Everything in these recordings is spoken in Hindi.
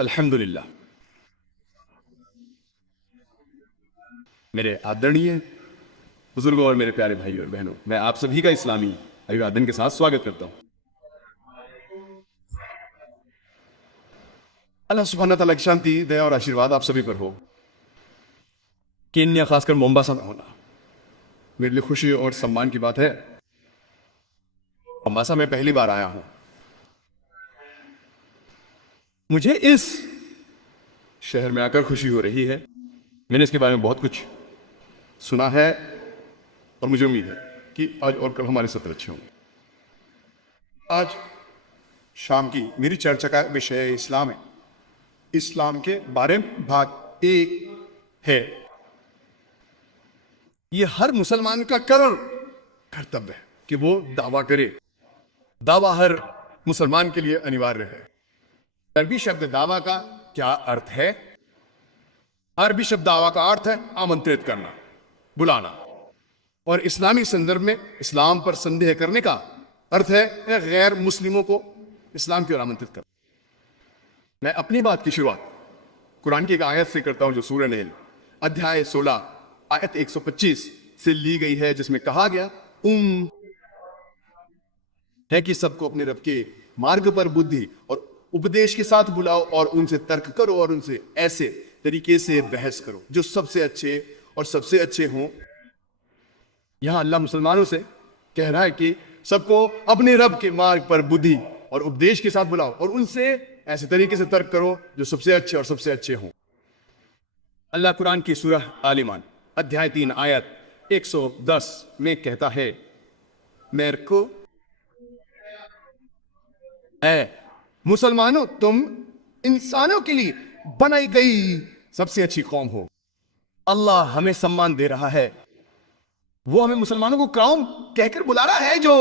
अल्हम्दुलिल्लाह। मेरे आदरणीय बुजुर्गों और मेरे प्यारे भाइयों और बहनों, मैं आप सभी का इस्लामी अभिवादन के साथ स्वागत करता हूं। अल्लाह सुब्हानहू तआला की शांति, दया और आशीर्वाद आप सभी पर हो। केन्या, खासकर मोम्बासा में होना मेरे लिए खुशी और सम्मान की बात है। मोम्बासा में पहली बार आया हूं। मुझे इस शहर में आकर खुशी हो रही है। मैंने इसके बारे में बहुत कुछ सुना है और मुझे उम्मीद है कि आज और कल हमारे सत्र अच्छे होंगे। आज शाम की मेरी चर्चा का विषय इस्लाम है। इस्लाम के बारे में भाग 1 है। यह हर मुसलमान का कर्तव्य है कि वो दावा करे। दावा हर मुसलमान के लिए अनिवार्य है। अरबी शब्द दावा का क्या अर्थ है? अरबी शब्द दावा का अर्थ है आमंत्रित करना, बुलाना। और इस्लामी संदर्भ में इस्लाम पर संदेह करने का अर्थ है गैर मुस्लिमों को इस्लाम की ओर आमंत्रित करना। मैं अपनी बात की शुरुआत कुरान की एक आयत से करता हूं जो सूरह नहल अध्याय 16 आयत 125 से ली गई है, जिसमें कहा गया है कि सबको अपने रब के मार्ग पर बुद्धि और उपदेश के साथ बुलाओ और उनसे तर्क करो और उनसे ऐसे तरीके से बहस करो जो सबसे अच्छे और सबसे अच्छे हों। यहां अल्लाह मुसलमानों से कह रहा है कि सबको अपने रब के मार्ग पर बुद्धि और उपदेश के साथ बुलाओ और उनसे ऐसे तरीके से तर्क करो जो सबसे अच्छे और सबसे अच्छे हों। अल्लाह कुरान की सूरह आल इमरान अध्याय 3 आयत 110 में कहता है, मेरे को मुसलमानों, तुम इंसानों के लिए बनाई गई सबसे अच्छी कौम हो। अल्लाह हमें सम्मान दे रहा है। वो हमें मुसलमानों को कौम कहकर बुला रहा है जो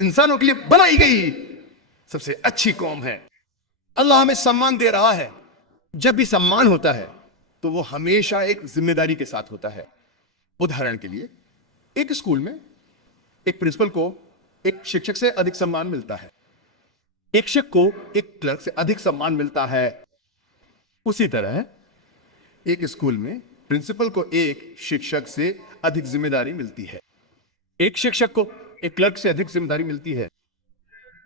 इंसानों के लिए बनाई गई सबसे अच्छी कौम है। अल्लाह हमें सम्मान दे रहा है। जब भी सम्मान होता है तो वो हमेशा एक जिम्मेदारी के साथ होता है। उदाहरण के लिए, एक स्कूल में एक प्रिंसिपल को एक शिक्षक से अधिक सम्मान मिलता है, एक शिक्षक को एक क्लर्क से अधिक सम्मान मिलता है। उसी तरह एक स्कूल में प्रिंसिपल को एक शिक्षक से अधिक जिम्मेदारी मिलती है, एक शिक्षक को एक क्लर्क से अधिक जिम्मेदारी मिलती है।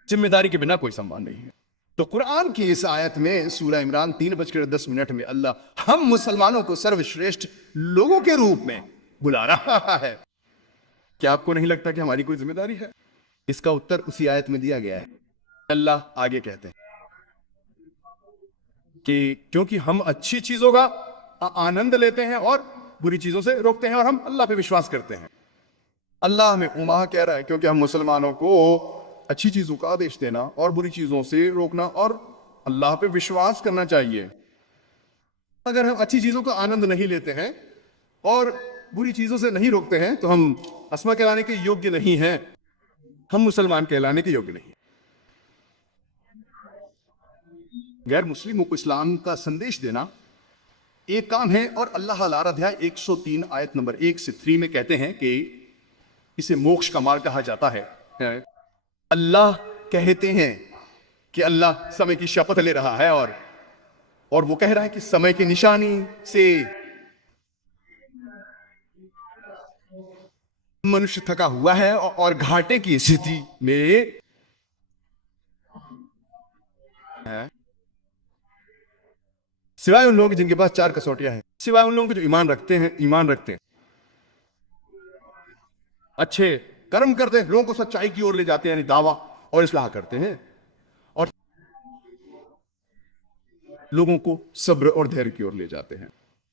जिम्मेदारी के बिना कोई सम्मान नहीं है। तो कुरान की इस आयत में सूरह इमरान 3:10 में अल्लाह हम मुसलमानों को सर्वश्रेष्ठ लोगों के रूप में बुला रहा है। क्या आपको नहीं लगता कि हमारी कोई जिम्मेदारी है? इसका उत्तर उसी आयत में दिया गया है। अल्लाह आगे कहते हैं कि क्योंकि हम अच्छी चीजों का आनंद लेते हैं और बुरी चीजों से रोकते हैं और हम अल्लाह पे विश्वास करते हैं। अल्लाह हमें उमा कह रहा है क्योंकि हम मुसलमानों को अच्छी चीजों का आदेश देना और बुरी चीजों से रोकना और अल्लाह पे विश्वास करना चाहिए। अगर हम अच्छी चीजों का आनंद नहीं लेते हैं और बुरी चीजों से नहीं रोकते हैं तो हम अस्मा कहलाने के योग्य नहीं हैं। हम मुसलमान कहलाने के योग्य नहीं। गैर मुस्लिमों को इस्लाम का संदेश देना एक काम है और अल्लाह अध्याय 103 आयत नंबर 1 से 3 में कहते हैं कि इसे मोक्ष का मार्ग कहा जाता है। अल्लाह कहते हैं कि अल्लाह समय की शपथ ले रहा है और वो कह रहा है कि समय की निशानी से मनुष्य थका हुआ है और घाटे की स्थिति में है, सिवाय उन लोगों के जिनके पास 4 कसौटियां हैं, सिवाय उन लोगों के जो ईमान रखते हैं, अच्छे कर्म करते हैं, लोगों को सच्चाई की ओर ले जाते हैं, यानी दावा और इस्लाह करते हैं, और लोगों को सब्र और धैर्य की ओर ले जाते हैं।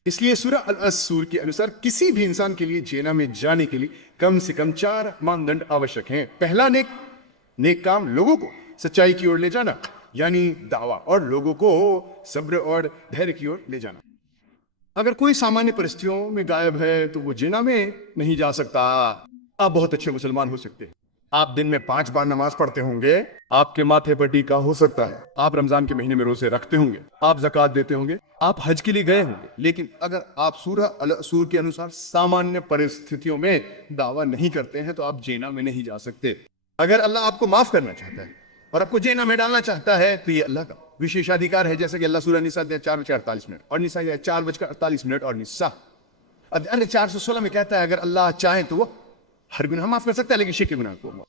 इसलिए सूरह अल-असूर के अनुसार किसी भी इंसान के लिए जेना में जाने के लिए कम से कम 4 मानदंड आवश्यक हैं। पहला, नेक काम, लोगों को सच्चाई की ओर ले जाना यानी दावा, और लोगों को सब्र और धैर्य की ओर ले जाना। अगर कोई सामान्य परिस्थितियों में गायब है तो वो जिना में नहीं जा सकता। आप बहुत अच्छे मुसलमान हो सकते हैं, आप दिन में 5 बार नमाज पढ़ते होंगे, आपके माथे पर टीका हो सकता है, आप रमजान के महीने में रोजे रखते होंगे, आप ज़कात देते होंगे, आप हज के लिए गए होंगे, लेकिन अगर आप सूरह अल-असूर के अनुसार सामान्य परिस्थितियों में दावा नहीं करते हैं तो आप जेना में नहीं जा सकते। अगर अल्लाह आपको माफ करना चाहता है और आपको जेना में डालना चाहता है तो ये अल्लाह का विशेषाधिकार है, जैसे कि अल्लाह सूरह निसा 4:48 और निसा 4:48 और निसा अध्याय 416 में कहता है अगर अल्लाह चाहे तो वो हर गुनाह माफ कर सकता है, लेकिन शिर्क के गुनाह को।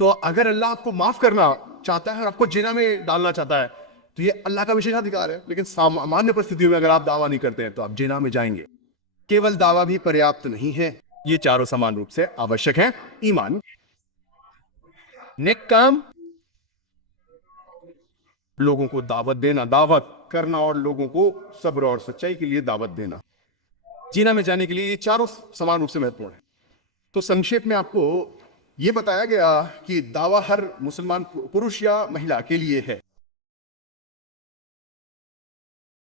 तो अगर अल्लाह आपको माफ करना चाहता है और आपको जिना में डालना चाहता है तो ये अल्लाह का विशेषाधिकार है, लेकिन सामान्य परिस्थितियों में अगर आप दावा नहीं करते हैं तो आप जिना में जाएंगे। केवल दावा भी पर्याप्त नहीं है, ये चारों समान रूप से आवश्यक हैं। ईमान, नेक काम, लोगों को दावत देना, दावत करना और लोगों को सब्र और सच्चाई के लिए दावत देना, जीना में जाने के लिए ये चारों समान रूप से महत्वपूर्ण है। तो संक्षेप में आपको यह बताया गया कि दावा हर मुसलमान पुरुष या महिला के लिए है।